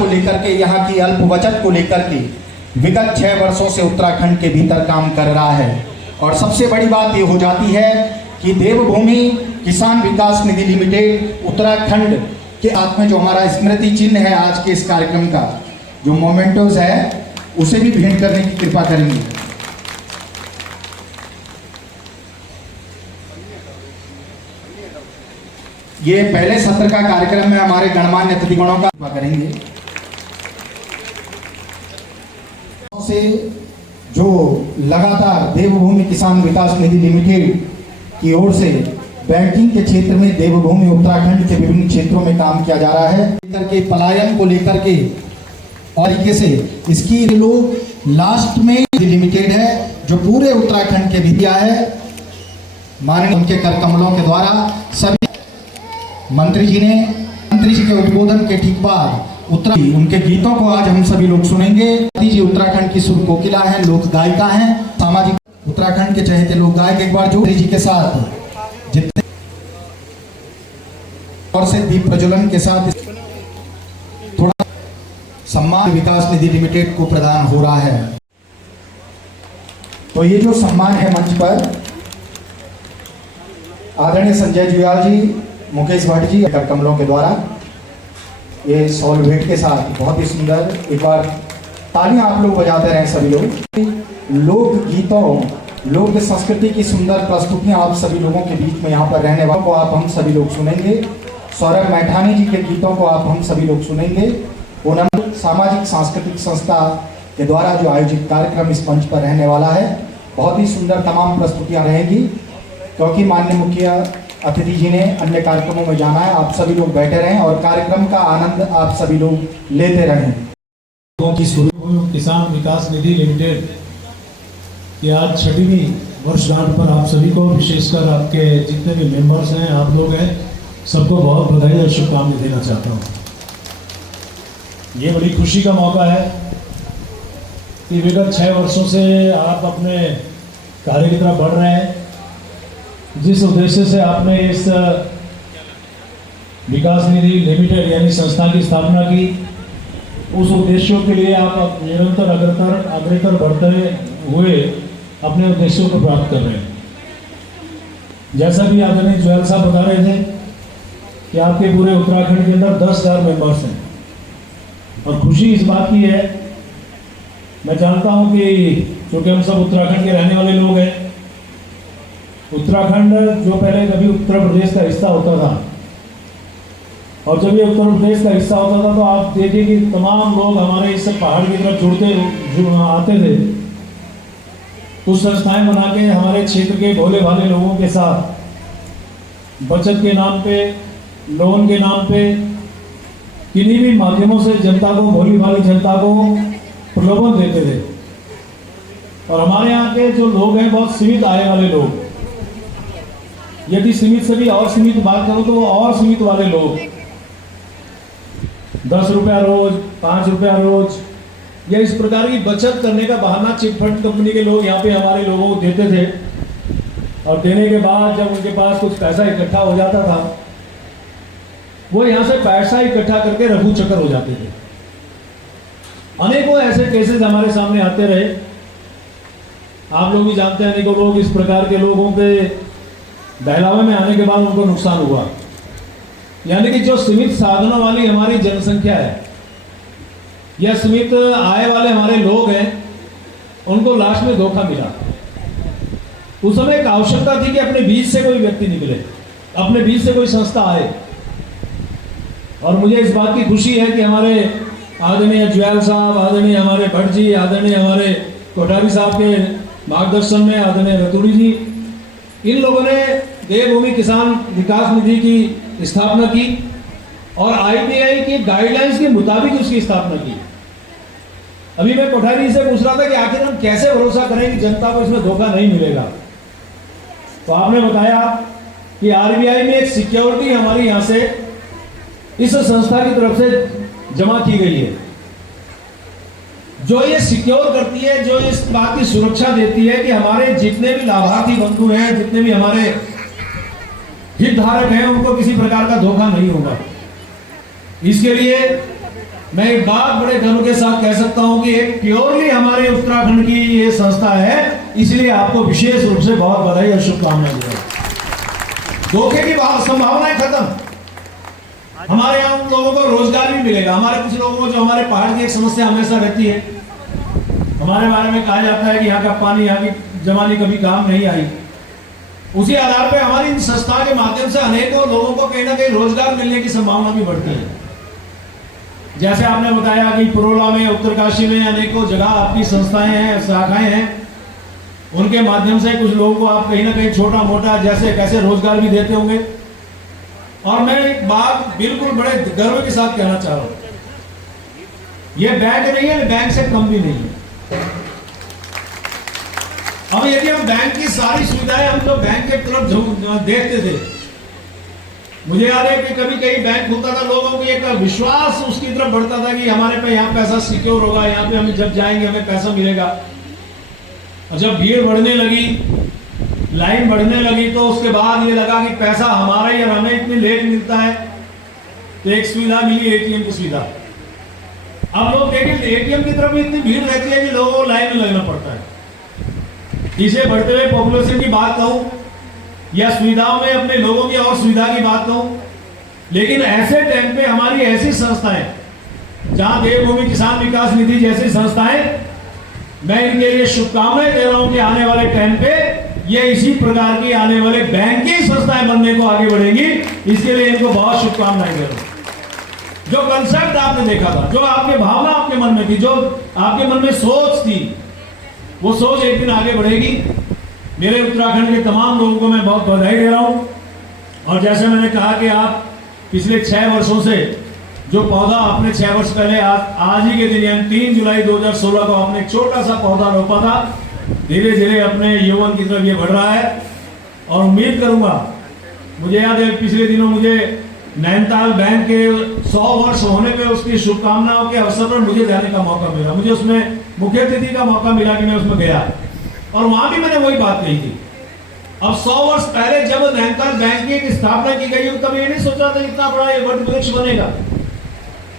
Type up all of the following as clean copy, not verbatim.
को लेकर के, यहाँ की अल्प बचत को लेकर के विगत 6 वर्षों से उत्तराखंड के भीतर काम कर रहा है। और सबसे बड़ी बात ये हो जाती है कि देवभूमि किसान विकास निधि लिमिटेड उत्तराखंड के हाथ में जो हमारा स्मृति चिन्ह है आज के इस कार्यक्रम का, जो मोमेंटोज है, उसे भी भेंट करने की कृपा करेंगे। ये पहले सत्र का कार्यक्रम में हमारे गणमान्य अतिथिगणों का कृपा करेंगे। से जो लगातार देवभूमि किसान विकास निधि लिमिटेड की ओर से बैंकिंग के क्षेत्र में देवभूमि उत्तराखंड के विभिन्न क्षेत्रों में काम किया जा रहा है, करके पलायन को लेकर के और तरीके से इसकी लोग लास्ट में लिमिटेड है जो पूरे उत्तराखंड के भी है। माननीय उनके कर कमलों के द्वारा सभी मंत्री जी के उद्बोधन के ठीक बाद उनके गीतों को आज हम सभी लोग सुनेंगे। जी उत्तराखंड की सुर कोकिला हैं, लोक गायिका हैं, सामाजिक उत्तराखंड के चहेते लोक गायक। एक बार जो जी के साथ जितने और से दीप प्रज्वलन के साथ थोड़ा सम्मान विकास निधि लिमिटेड को प्रदान हो रहा है। तो ये जो सम्मान है मंच पर आदरणीय संजय जुयाल जी, मुकेश भट्ट जी कर कमलों के द्वारा ये सॉल भेंट के साथ बहुत ही सुंदर, एक बार तालियां आप लोग बजाते रहें सभी लोग। लोक गीतों, लोक संस्कृति की सुंदर प्रस्तुतियां आप सभी लोगों के बीच में यहाँ पर रहने वालों को आप हम सभी लोग सुनेंगे। सौरभ मैठानी जी के गीतों को आप हम सभी लोग सुनेंगे। ओनम सामाजिक सांस्कृतिक संस्था के द्वारा जो आयोजित कार्यक्रम इस मंच पर रहने वाला है, बहुत ही सुंदर तमाम प्रस्तुतियाँ रहेंगी, क्योंकि माननीय मुखिया अतिथि जी ने अन्य कार्यक्रमों में जाना है। आप सभी लोग बैठे रहें और कार्यक्रम का आनंद आप सभी लोग लेते रहें। किसान विकास निधि लिमिटेड की आज 6वीं वर्षगांठ पर आप सभी को, विशेषकर आपके जितने भी मेंबर्स हैं, आप लोग हैं, सबको बहुत बधाई और शुभकामनाएं देना चाहता हूँ। ये बड़ी खुशी का मौका है कि विगत 6 वर्षों से आप अपने कार्य की तरफ बढ़ रहे हैं। जिस उद्देश्य से आपने इस विकास निधि लिमिटेड यानी संस्था की स्थापना की, उस उद्देश्यों के लिए आप निरंतर अग्रतर बढ़ते हुए अपने उद्देश्यों को प्राप्त कर रहे हैं। जैसा भी आदरणीय जुयाल साहब बता रहे थे कि आपके पूरे उत्तराखंड के अंदर 10,000 मेंबर्स हैं, और खुशी इस बात की है, मैं जानता हूं कि क्योंकि हम सब उत्तराखंड के रहने वाले लोग हैं, उत्तराखंड जो पहले कभी उत्तर प्रदेश का हिस्सा होता था, और जब ये उत्तर प्रदेश का हिस्सा होता था तो आप देखिए कि तमाम लोग हमारे इस पहाड़ की तरफ आते थे। कुछ संस्थाएं बना के हमारे क्षेत्र के भोले भाले लोगों के साथ बचत के नाम पे, लोन के नाम पे, किन्हीं भी माध्यमों से जनता को, भोली भाली जनता को प्रलोभन देते थे। और हमारे यहाँ के जो लोग हैं बहुत सीमित आय वाले लोग, यदि सीमित से भी और सीमित बात करो तो वो और सीमित वाले लोग 10 रुपया रोज, 5 रुपया रोज, या इस प्रकार की बचत करने का बहाना चिटफंड कंपनी के लोग यहाँ पे हमारे लोगों को देते थे। और देने के बाद जब उनके पास कुछ पैसा इकट्ठा हो जाता था, वो यहाँ से पैसा इकट्ठा करके रफू चक्कर हो जाते थे। अनेकों ऐसे केसेस हमारे सामने आते रहे। आप लोग भी जानते हैं, अनेकों लोग इस प्रकार के लोगों के बहलावे में आने के बाद उनको नुकसान हुआ। यानी कि जो सीमित साधनों वाली हमारी जनसंख्या है या सीमित आय वाले हमारे लोग हैं, उनको लास्ट में धोखा मिला। उस समय एक आवश्यकता थी कि अपने बीच से कोई व्यक्ति निकले, अपने बीच से कोई संस्था आए। और मुझे इस बात की खुशी है कि हमारे आदरणीय जुयाल साहब, आदरणीय हमारे भट्ट जी, आदरणीय हमारे कोठारी साहब के मार्गदर्शन में, आदरणीय रतूड़ी जी, इन लोगों ने देवभूमि किसान विकास निधि की स्थापना की और आईबीआई की गाइडलाइंस के मुताबिक उसकी स्थापना की। अभी मैं कोठारी से पूछ रहा था कि आखिर हम कैसे भरोसा करें कि जनता को इसमें धोखा नहीं मिलेगा, तो आपने बताया कि आरबीआई में एक सिक्योरिटी हमारी यहां से इस संस्था की तरफ से जमा की गई है, जो ये सिक्योर करती है, जो इस बात की सुरक्षा देती है कि हमारे जितने भी लाभार्थी बंधु हैं, जितने भी हमारे हितधारक हैं, उनको किसी प्रकार का धोखा नहीं होगा। इसके लिए मैं एक बात बड़े गर्व के साथ कह सकता हूं कि एक प्योरली हमारे उत्तराखंड की ये संस्था है, इसलिए आपको विशेष रूप से बहुत बधाई और शुभकामनाएं दे रहा हूं। धोखे की संभावनाएं खत्म, हमारे यहाँ उन लोगों को रोजगार भी मिलेगा। हमारे कुछ लोगों को जो हमारे पहाड़ की एक समस्या हमेशा रहती है, हमारे बारे में कहा जाता है कि यहाँ का पानी, यहाँ की जमानी कभी काम नहीं आई। उसी आधार पे हमारी इन संस्था के माध्यम से अनेकों लोगों को कहीं ना कहीं रोजगार मिलने की संभावना भी बढ़ती है। जैसे आपने बताया कि पुरोला में, उत्तरकाशी में अनेकों जगह आपकी संस्थाएं हैं, शाखाएं हैं, उनके माध्यम से कुछ लोगों को आप कहीं ना कहीं छोटा मोटा जैसे कैसे रोजगार भी देते होंगे। और मैं एक बात बिल्कुल बड़े गर्व के साथ कहना चाह रहा हूं, यह बैंक नहीं है, बैंक से कम भी नहीं है। अब यदि हम बैंक की सारी सुविधाएं हम जो बैंक के तरफ देखते थे, मुझे याद है कि कभी कहीं बैंक खुलता था, लोगों को एक विश्वास उसकी तरफ बढ़ता था कि हमारे पे यहाँ पैसा सिक्योर होगा, यहाँ पे हम जब जाएंगे हमें पैसा मिलेगा। और जब भीड़ बढ़ने लगी, लाइन बढ़ने लगी, तो उसके बाद ये लगा कि पैसा हमारा ही और हमें इतनी लेट मिलता है। तो एक सुविधा मिली, एटीएम की सुविधा। अब लोग देखिए एटीएम की तरफ इतनी भीड़ रहती है कि लोगों को लाइन में लगना पड़ता है। इसे बढ़ते हुए पॉपुलेशन की बात कहूं या सुविधाओं में अपने लोगों की और सुविधा की बात कहूं, लेकिन ऐसे टाइम पे हमारी ऐसी संस्थाएं, जहां देवभूमि किसान विकास निधि जैसी संस्थाएं, मैं इनके लिए शुभकामनाएं दे रहा हूं कि आने वाले टाइम पे ये इसी प्रकार की आने वाले बैंकिंग संस्थाएं बनने को आगे बढ़ेंगी। इसके लिए इनको बहुत शुभकामनाएं दे रहा हूं। जो कंसेप्ट आपने देखा था, जो आपकी भावना आपके मन में थी, जो आपके मन में सोच थी, वो सोच एक दिन आगे बढ़ेगी। मेरे उत्तराखंड के तमाम लोगों को मैं बहुत बधाई दे रहा हूं। और जैसे मैंने कहा कि आप पिछले 6 वर्षों से जो पौधा आपने 6 वर्ष पहले आज ही के दिन यानी 3 जुलाई 2016 को आपने एक छोटा सा पौधा रोपा था, धीरे धीरे अपने यौवन की तरफ ये बढ़ रहा है। और उम्मीद करूंगा, मुझे याद है पिछले दिनों मुझे नैनीताल बैंक के 100 वर्ष होने पे उसकी शुभकामनाओं के अवसर पर मुझे जाने का मौका मिला। मुझे उसमें मुख्य अतिथि का मौका मिला कि मैं उसमें गया, और वहां भी मैंने वही बात कही थी। अब 100 वर्ष पहले जब नैनीताल बैंक की स्थापना की गई, तब ये नहीं सोचा था इतना बड़ा ये वट वृक्ष बनेगा।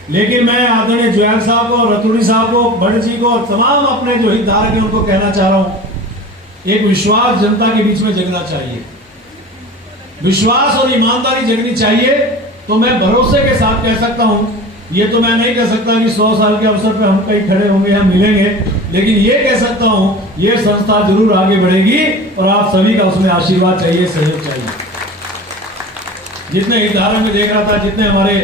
लेकिन मैं आदरणीय जुएल साहब को, रतूड़ी साहब को, भट्ट जी को और तमाम अपने जो हितधारक हैं उनको कहना चाह रहा हूं, एक विश्वास जनता के बीच में जगना चाहिए, विश्वास और ईमानदारी जगनी चाहिए। तो मैं भरोसे के साथ कह सकता हूं, ये तो मैं नहीं कह सकता कि 100 साल के अवसर पर हम कहीं खड़े होंगे, हम मिलेंगे, लेकिन ये कह सकता हूं ये संस्था जरूर आगे बढ़ेगी और आप सभी का उसमें आशीर्वाद चाहिए, सहयोग चाहिए। जितने हितधारक में देख रहा था, जितने हमारे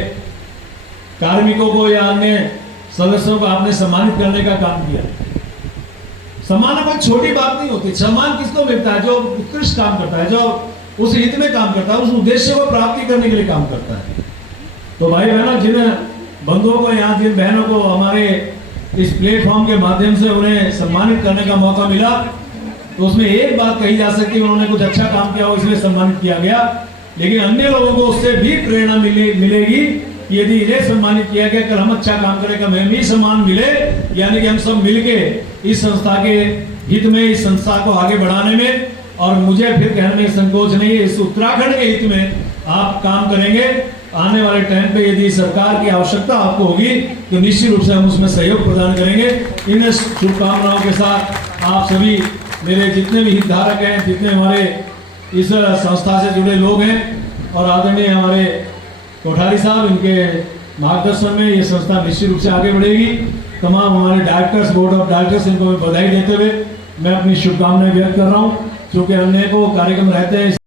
कार्मिकों को या अन्य सदस्यों को आपने सम्मानित करने का काम किया। सम्मान कोई छोटी बात नहीं होती। सम्मान किसको मिलता है? जो उत्कृष्ट काम करता है, जो उस हित में काम करता है, उस उद्देश्य को प्राप्ति करने के लिए काम करता है। तो भाई बहनों, जिन बंधुओं को यहाँ, जिन बहनों को हमारे इस प्लेटफॉर्म के माध्यम से उन्हें सम्मानित करने का मौका मिला, तो उसमें एक बात कही जा सकती है, उन्होंने कुछ अच्छा काम किया हो इसलिए सम्मानित किया गया। लेकिन अन्य लोगों को उससे भी प्रेरणा मिलेगी कि यदि इन्हें सम्मानित किया गया, कल हम अच्छा काम करें, कल हमें भी सम्मान मिले। यानी कि हम सब मिलके इस संस्था के हित में, इस संस्था को आगे बढ़ाने में, और मुझे फिर कहने में संकोच नहीं है, इस उत्तराखंड के हित में आप काम करेंगे। आने वाले टाइम पे यदि सरकार की आवश्यकता आपको होगी तो निश्चित रूप से हम उसमें सहयोग प्रदान करेंगे। इन शुभकामनाओं के साथ आप सभी मेरे जितने भी हितधारक हैं, जितने हमारे इस संस्था से जुड़े लोग हैं, और आदरणीय हमारे कोठारी साहब, इनके मार्गदर्शन में ये संस्था निश्चित रूप से आगे बढ़ेगी। तमाम हमारे डायरेक्टर्स, बोर्ड ऑफ डायरेक्टर्स, इनको मैं बधाई देते हुए मैं अपनी शुभकामनाएं व्यक्त कर रहा हूँ। क्योंकि अनेकों कार्यक्रम रहते हैं।